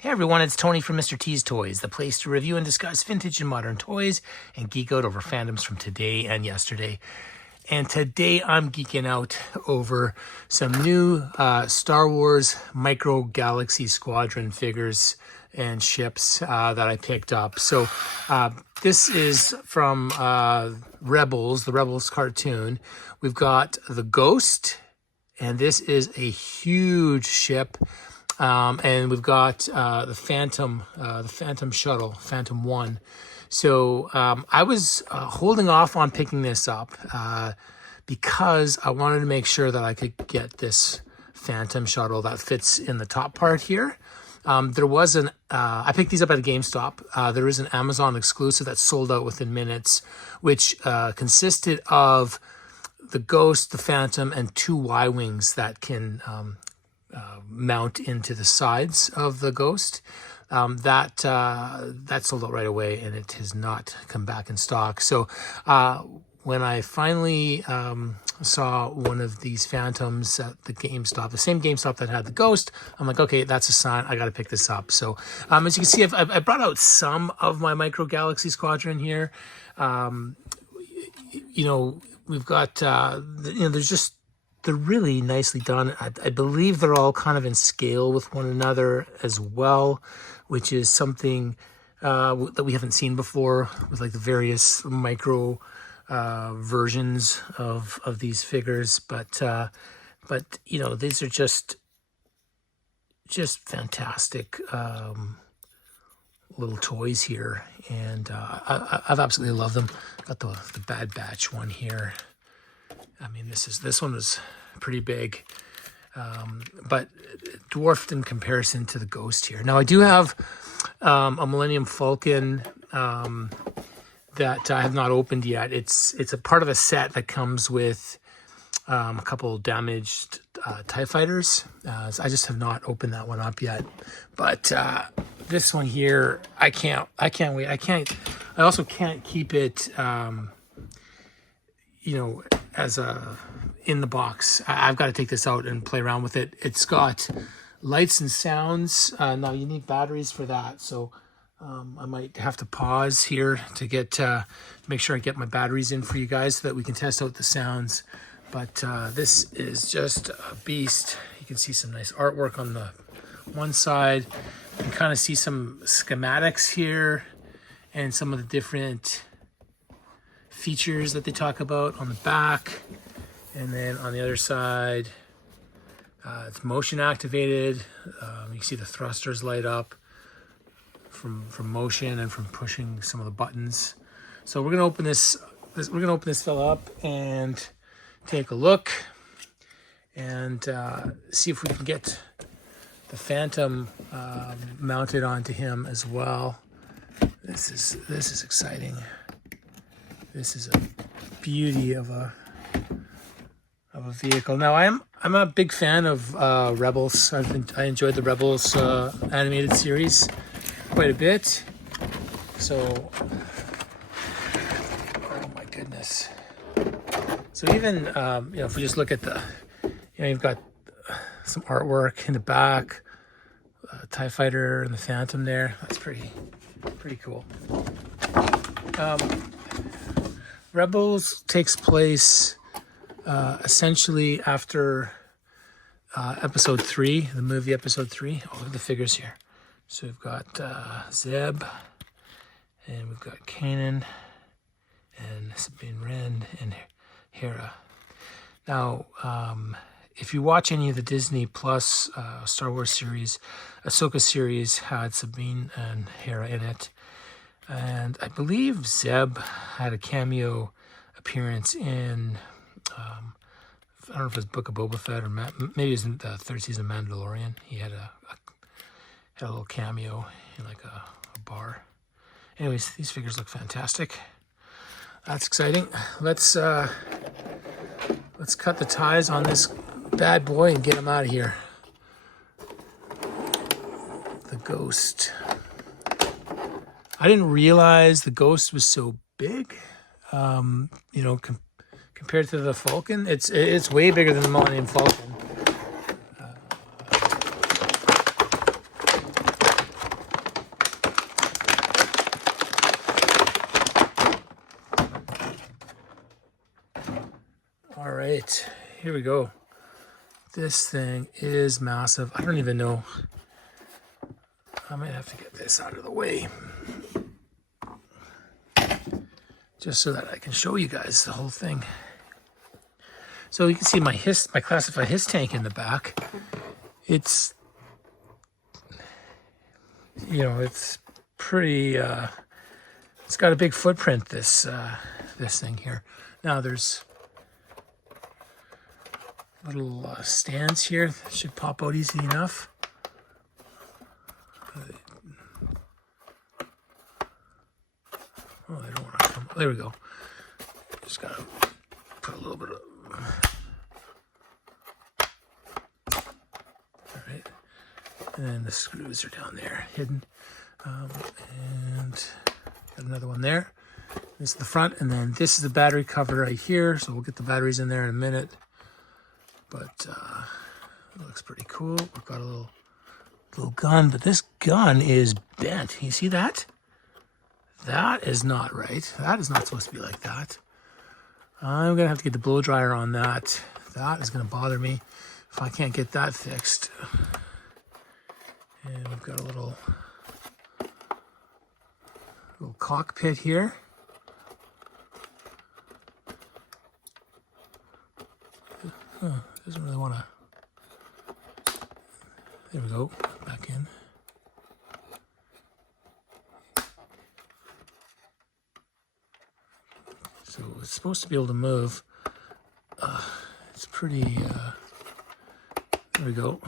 Hey everyone, it's Tony from Mr. T's Toys, the place to review and discuss vintage and modern toys and geek out over fandoms from today and yesterday. And today I'm geeking out over some new Star Wars Micro Galaxy Squadron figures and ships that I picked up. So this is from Rebels, the Rebels cartoon. We've got the Ghost, and this is a huge ship. And we've got the Phantom shuttle, Phantom 1. So I was holding off on picking this up because I wanted to make sure that I could get this Phantom shuttle that fits in the top part here. There was I picked these up at a GameStop. There is an Amazon exclusive that sold out within minutes, which consisted of the Ghost, the Phantom, and two Y-Wings that can mount into the sides of the Ghost. That sold out right away, and it has not come back in stock. So when I finally saw one of these Phantoms at the GameStop, the same GameStop that had the Ghost, I'm like, okay, that's a sign. I got to pick this up. So as you can see, I brought out some of my Micro Galaxy Squadron here. We've got there's just, they're really nicely done. I believe they're all kind of in scale with one another as well, which is something that we haven't seen before with like the various micro versions of these figures. But these are just fantastic little toys here, and I've absolutely loved them. Got the Bad Batch one here. I mean, this one was pretty big, but dwarfed in comparison to the Ghost here. Now, I do have a Millennium Falcon that I have not opened yet. It's a part of a set that comes with a couple damaged TIE fighters. I just have not opened that one up yet. But this one here, I can't wait. I also can't keep it as in the box. I've got to take this out and play around with it. It's got lights and sounds. Now you need batteries for that, so I might have to pause here to make sure I get my batteries in for you guys so that we can test out the sounds. But this is just a beast. You can see some nice artwork on the one side. You can kind of see some schematics here and some of the different features that they talk about on the back. And then on the other side, it's motion activated. You can see the thrusters light up from motion and from pushing some of the buttons. So we're gonna open this. We're gonna open this fella up and take a look and see if we can get the Phantom mounted onto him as well. This is exciting. This is a beauty of a vehicle. Now I'm a big fan of Rebels. I enjoyed the Rebels animated series quite a bit. So, oh my goodness. So even if we just look at you've got some artwork in the back, TIE Fighter and the Phantom there. That's pretty cool. Rebels takes place essentially after episode 3, the movie episode 3. Oh, look at the figures here. So we've got Zeb, and we've got Kanan, and Sabine Wren, and Hera. Now, if you watch any of the Disney Plus Star Wars series, Ahsoka series had Sabine and Hera in it. And I believe Zeb had a cameo appearance in, I don't know if it was Book of Boba Fett or maybe it was in the third season of Mandalorian. He had a little cameo in like a bar. Anyways, these figures look fantastic. That's exciting. Let's cut the ties on this bad boy and get him out of here. The Ghost. I didn't realize the Ghost was so big. Compared to the Falcon, it's way bigger than the Millennium Falcon. here we go. This thing is massive. I don't even know. I might have to get this out of the way, just so that I can show you guys the whole thing. So you can see my classified HISS tank in the back. It's, you know, it's pretty, it's got a big footprint, this thing here. Now there's little stands here that should pop out easy enough. Oh, they don't want to come. There we go. Just gotta put a little bit of. All right, and then the screws are down there, hidden, and got another one there. This is the front, and then this is the battery cover right here. So we'll get the batteries in there in a minute. But it looks pretty cool. We've got a little gun, but this gun is bent. You see that? That is not right. That is not supposed to be like that. I'm gonna have to get the blow dryer on that. That is gonna bother me if I can't get that fixed. And we've got a little cockpit here. Oh, doesn't really want to. There we go. Back in. So it's supposed to be able to move. It's pretty. There we go.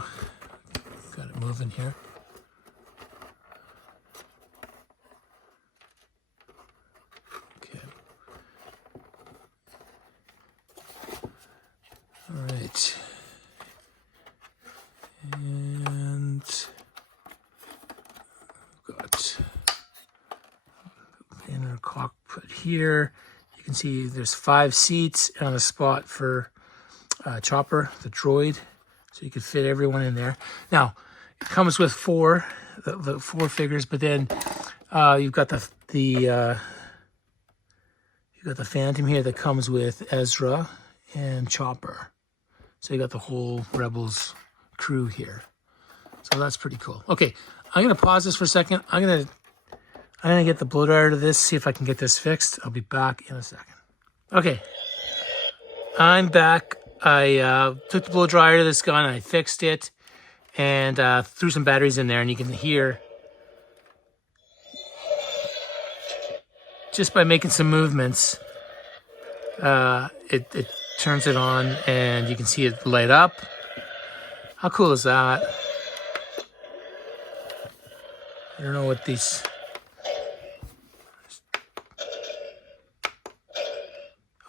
Got it moving here. Okay. All right. And we've got the inner cockpit here. You can see there's 5 seats on a spot for Chopper, the droid, so you could fit everyone in there. Now, it comes with the 4 figures, but then you've got the Phantom here that comes with Ezra and Chopper. So you got the whole Rebels crew here. So that's pretty cool. Okay, I'm gonna pause this for a second. I'm gonna get the blow dryer to this, see if I can get this fixed. I'll be back in a second. Okay, I'm back. I took the blow dryer to this gun and I fixed it and threw some batteries in there, and you can hear, just by making some movements, it turns it on and you can see it light up. How cool is that? I don't know what these...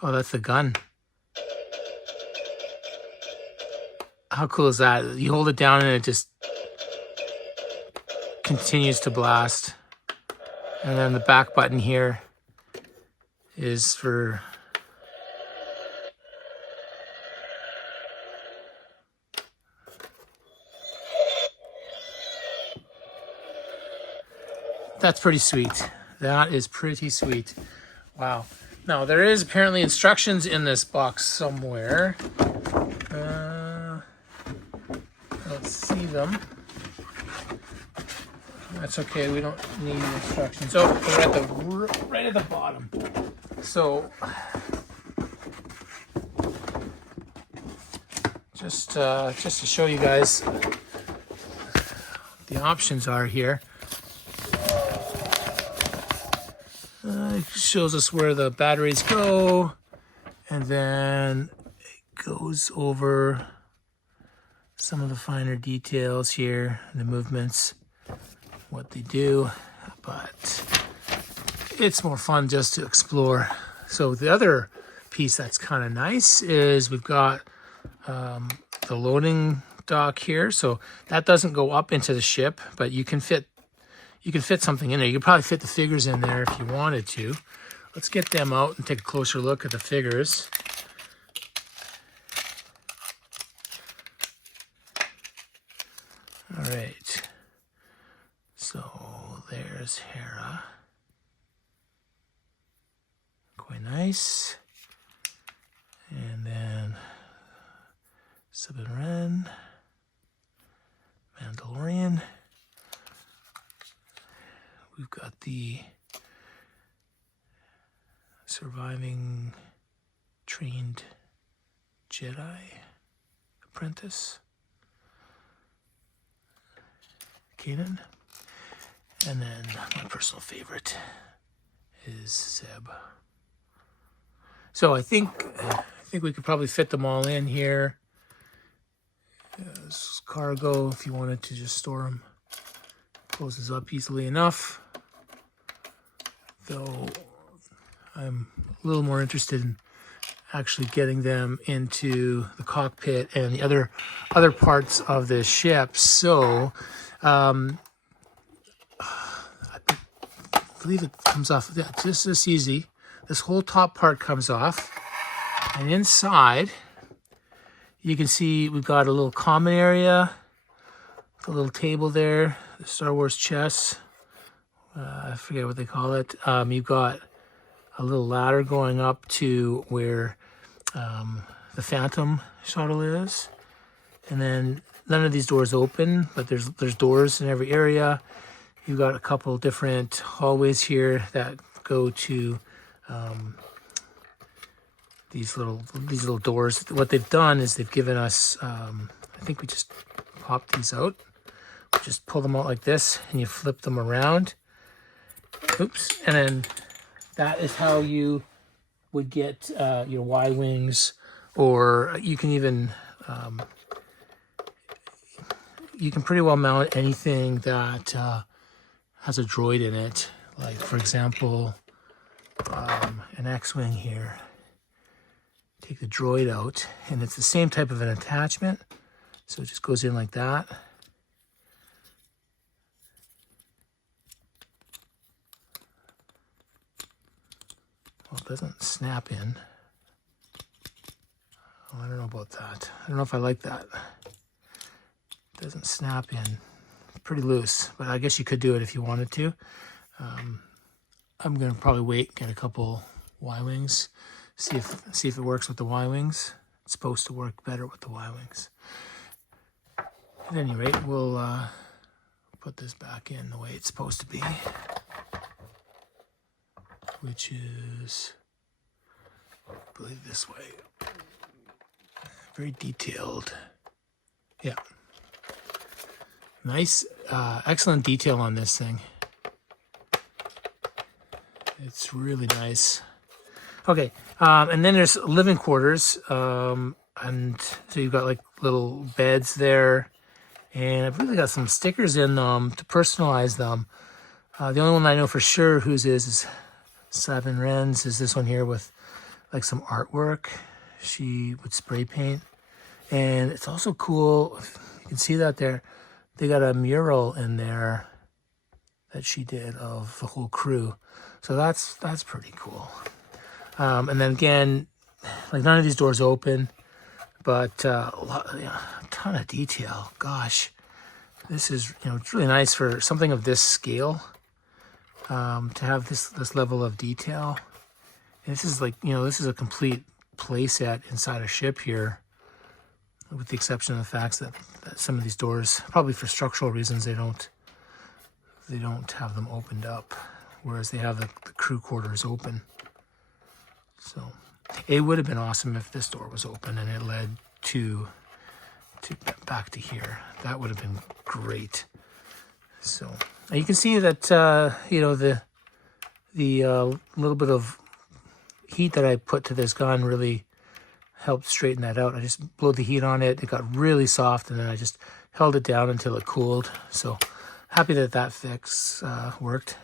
Oh, that's the gun. How cool is that? You hold it down and it just continues to blast. And then the back button here is for... That's pretty sweet. That is pretty sweet. Wow. Now, there is apparently instructions in this box somewhere. Let's see them. That's okay, we don't need instructions. Oh, they're right at the bottom. So, just to show you guys the options are here. It shows us where the batteries go, and then it goes over some of the finer details here, the movements, what they do, but it's more fun just to explore. So the other piece that's kind of nice is we've got the loading dock here. So that doesn't go up into the ship, but you can fit something in there. You could probably fit the figures in there if you wanted to. Let's get them out and take a closer look at the figures. All right. So there's Hera. Quite nice. And then Squadron, Mandalorian. We've got the surviving trained Jedi apprentice, Kanan. And then my personal favorite is Zeb. So I think we could probably fit them all in here. Cargo, if you wanted to just store them, closes up easily enough. Though I'm a little more interested in actually getting them into the cockpit and the other parts of the ship. So I believe it comes off just this easy. This whole top part comes off, and inside you can see we've got a little common area, a little table there, the Star Wars chess. I forget what they call it. You've got a little ladder going up to where the Phantom shuttle is, and then none of these doors open, but there's doors in every area. You've got a couple different hallways here that go to these little doors. What they've done is they've given us, I think we just pop these out, just pull them out like this, and you flip them around. Oops, and then that is how you would get your Y-wings, or you can even, you can pretty well mount anything that has a droid in it. Like, for example, an X-wing here. Take the droid out, and it's the same type of an attachment, so it just goes in like that. Well, it doesn't snap in. Oh, I don't know about that. I don't know if I like that. It doesn't snap in. It's pretty loose, but I guess you could do it if you wanted to. I'm gonna probably wait, get a couple Y-wings, see if it works with the Y-wings. It's supposed to work better with the Y-wings. At any rate, we'll put this back in the way it's supposed to be, which is, I believe, this way. Very detailed. Yeah. Nice, excellent detail on this thing. It's really nice. Okay, and then there's living quarters, and so you've got like little beds there, and I've really got some stickers in them to personalize them. The only one I know for sure whose is Seven Wren's is this one here with like some artwork she would spray paint, and it's also cool. You can see that there. They got a mural in there that she did of the whole crew. So that's pretty cool. And then again, like none of these doors open, but a ton of detail. Gosh, this is, it's really nice for something of this scale, to have this level of detail. And this is like, this is a complete play set inside a ship here, with the exception of the fact that some of these doors, probably for structural reasons, they don't have them opened up, whereas they have the crew quarters open. So it would have been awesome if this door was open and it led to back to here. That would have been great. So you can see that the little bit of heat that I put to this gun really helped straighten that out. I just blew the heat on it. It got really soft, and then I just held it down until it cooled. So happy that fix worked.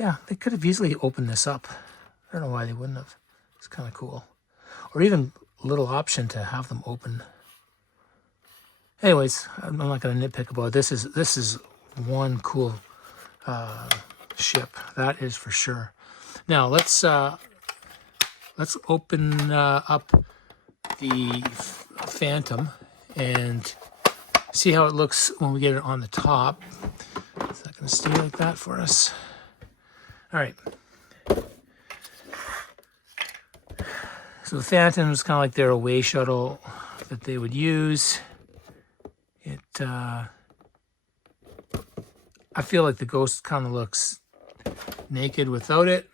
Yeah, they could have easily opened this up. I don't know why they wouldn't have. It's kind of cool. Or even a little option to have them open. Anyways, I'm not going to nitpick about it. This is one cool ship. That is for sure. Now let's open up the Phantom and see how it looks when we get it on the top. Is that going to stay like that for us? All right. So the Phantom is kind of like their away shuttle that they would use. I feel like the Ghost kind of looks naked without it.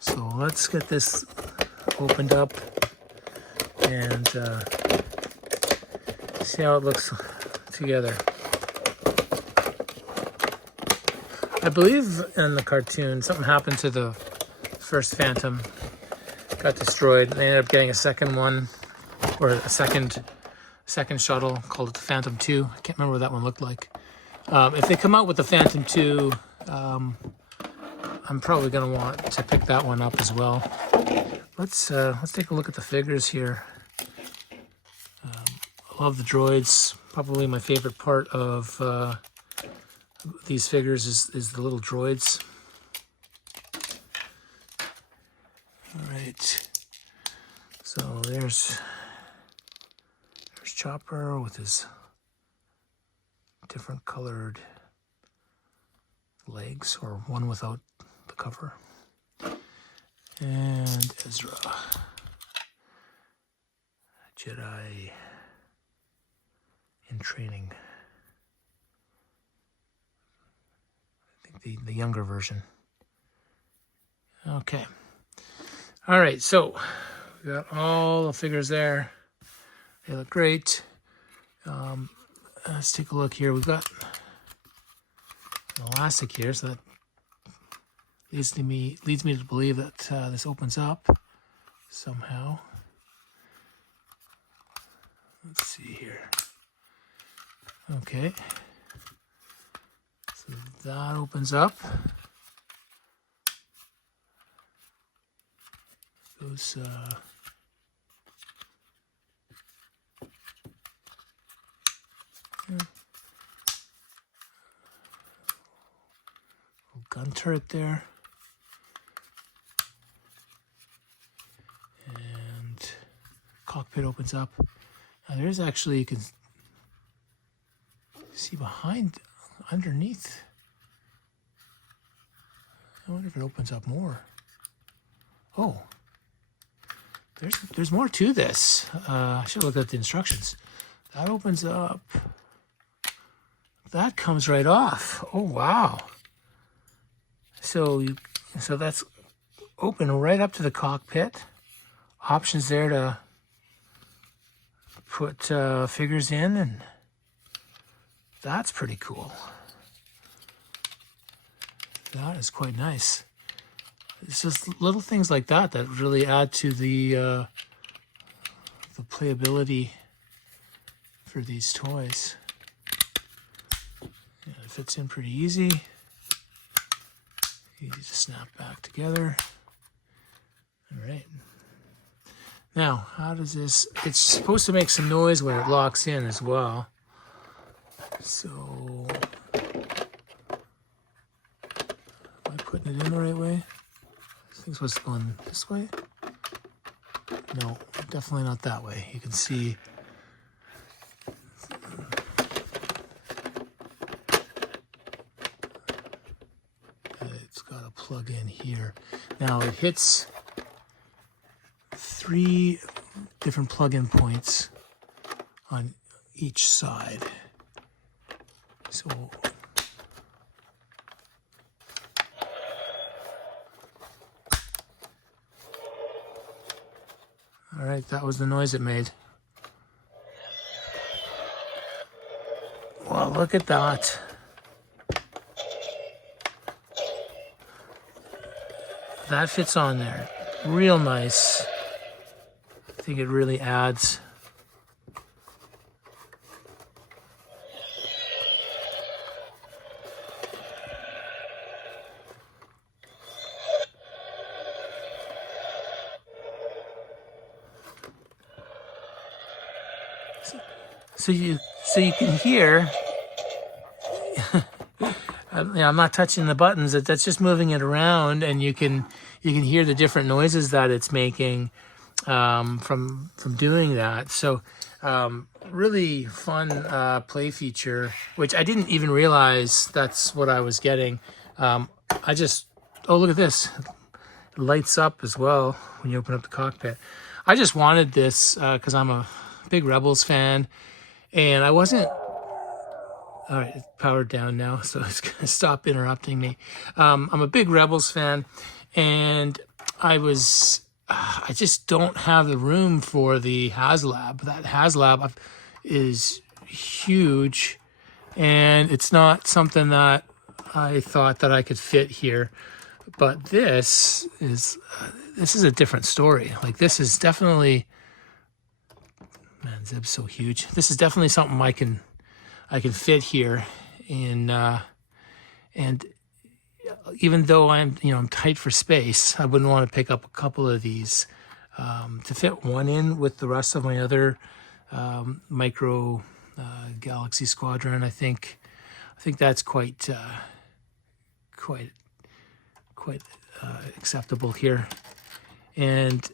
So let's get this opened up and see how it looks together. I believe in the cartoon something happened to the first Phantom, got destroyed. They ended up getting a second one, or a second shuttle, called it the Phantom 2. I can't remember what that one looked like. If they come out with the Phantom 2, I'm probably going to want to pick that one up as well. Let's take a look at the figures here. I love the droids. Probably my favorite part of these figures is the little droids. All right. So there's Chopper with his different colored legs, or one without the cover. And Ezra, Jedi in training. I think the younger version. Okay. All right, so we got all the figures there. They look great. Let's take a look here. We've got an elastic here, so that leads me to believe that this opens up somehow. Let's see here. Okay. So that opens up. Goes little gun turret there. And cockpit opens up. Now there's actually, you can see underneath. I wonder if it opens up more. Oh, there's more to this. I should look at the instructions. That opens up. That comes right off. Oh wow. So that's open right up to the cockpit. Options there to put figures in, and that's pretty cool. That is quite nice. It's just little things like that that really add to the playability for these toys. Yeah, it fits in pretty easy. Easy to snap back together. All right. Now, how does this... It's supposed to make some noise when it locks in as well. So... Am I putting it in the right way? I think it's supposed to go in this way. No, definitely not that way. You can see... It's got a plug in here. Now, it hits 3 different plug-in points on each side. So all right, that was the noise it made. Well, look at that. That fits on there. Real nice. I think it really adds. So you can hear. I'm not touching the buttons. That's just moving it around, and you can hear the different noises that it's making from doing that. So really fun play feature, which I didn't even realize that's what I was getting. Oh, look at this. It lights up as well when you open up the cockpit. I just wanted this because I'm a big Rebels fan, and I wasn't. All right, it's powered down now, so it's gonna stop interrupting me. I'm a big Rebels fan, and I just don't have the room for the HasLab. That HasLab is huge, and it's not something that I thought that I could fit here. But this is a different story. Like, this is definitely, man, Zeb's so huge. This is definitely something I can fit here in, and even though I'm tight for space, I wouldn't want to pick up a couple of these to fit one in with the rest of my other micro Galaxy Squadron. I think that's quite acceptable here. And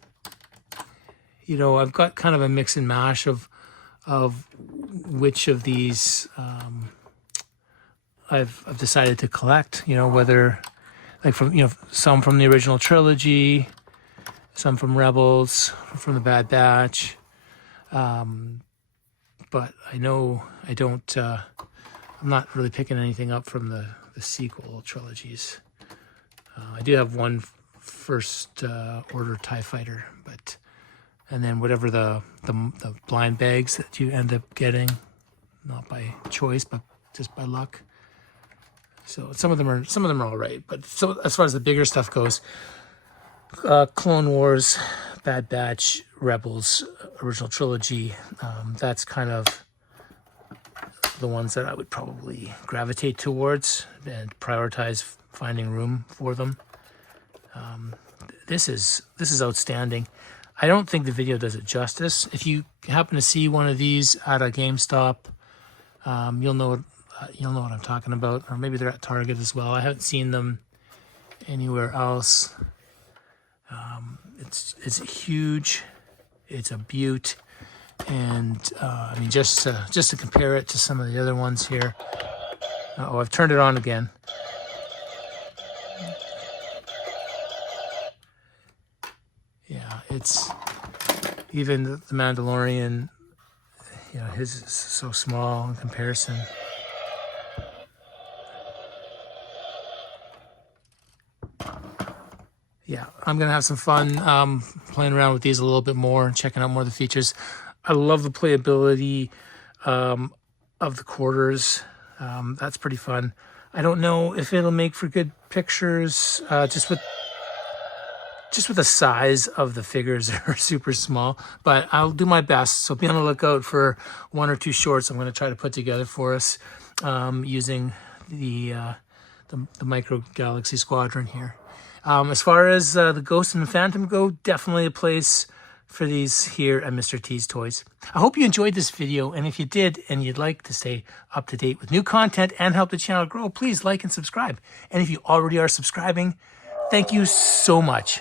I've got kind of a mix and mash of which of these I've decided to collect. Whether like from some from the original trilogy, some from Rebels, from the Bad Batch. But I know I don't. I'm not really picking anything up from the sequel trilogies. I do have one first order TIE fighter, and then whatever the blind bags that you end up getting, not by choice but just by luck. So some of them are all right, but so as far as the bigger stuff goes, Clone Wars, Bad Batch, Rebels, original trilogy, that's kind of the ones that I would probably gravitate towards and prioritize finding room for them. This is outstanding. I don't think the video does it justice. If you happen to see one of these at a GameStop, you'll know what I'm talking about, or maybe they're at Target as well. I haven't seen them anywhere else. It's huge. It's a beaut, and I mean, just to compare it to some of the other ones here. Oh, I've turned it on again. Yeah, it's even the Mandalorian. His is so small in comparison. Yeah, I'm gonna have some fun playing around with these a little bit more and checking out more of the features. I love the playability of the quarters. That's pretty fun. I don't know if it'll make for good pictures, just with the size of the figures that are super small, but I'll do my best. So be on the lookout for one or two shorts I'm going to try to put together for us using the Micro Galaxy Squadron here. As far as the Ghost and the Phantom go, definitely a place for these here at Mr. T's Toys. I hope you enjoyed this video, and if you did and you'd like to stay up to date with new content and help the channel grow, please like and subscribe. And if you already are subscribing, thank you so much.